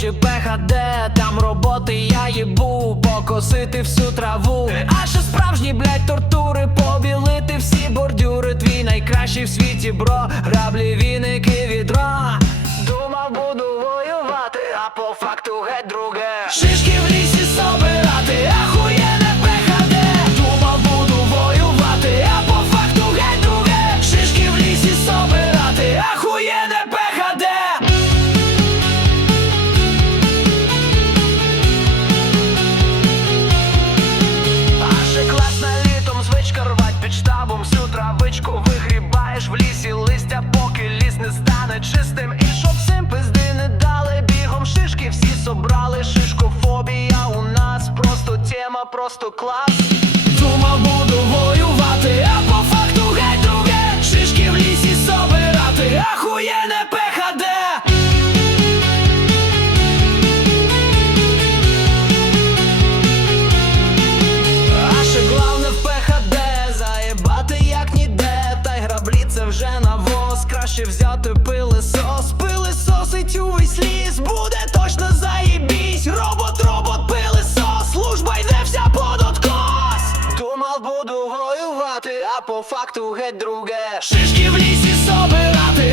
чи ПХД, там роботи я їбу, покосити всю траву. А ще справжні, блять, тортури, побілити всі бордюри. Твій найкращий в світі, бро, граблі, віники, відро. Думав, буду воювати, а по факту геть друге. Тема, просто клас. Думав, буду воювати, а по факту геть друге. Шишки в лісі собирати, ахуєнне ПХД. А ще в ПХД заєбати як ніде, та й граблі це вже навоз. Краще взяти жартувати, а по факту геть друге. Шишки в лісі собирати.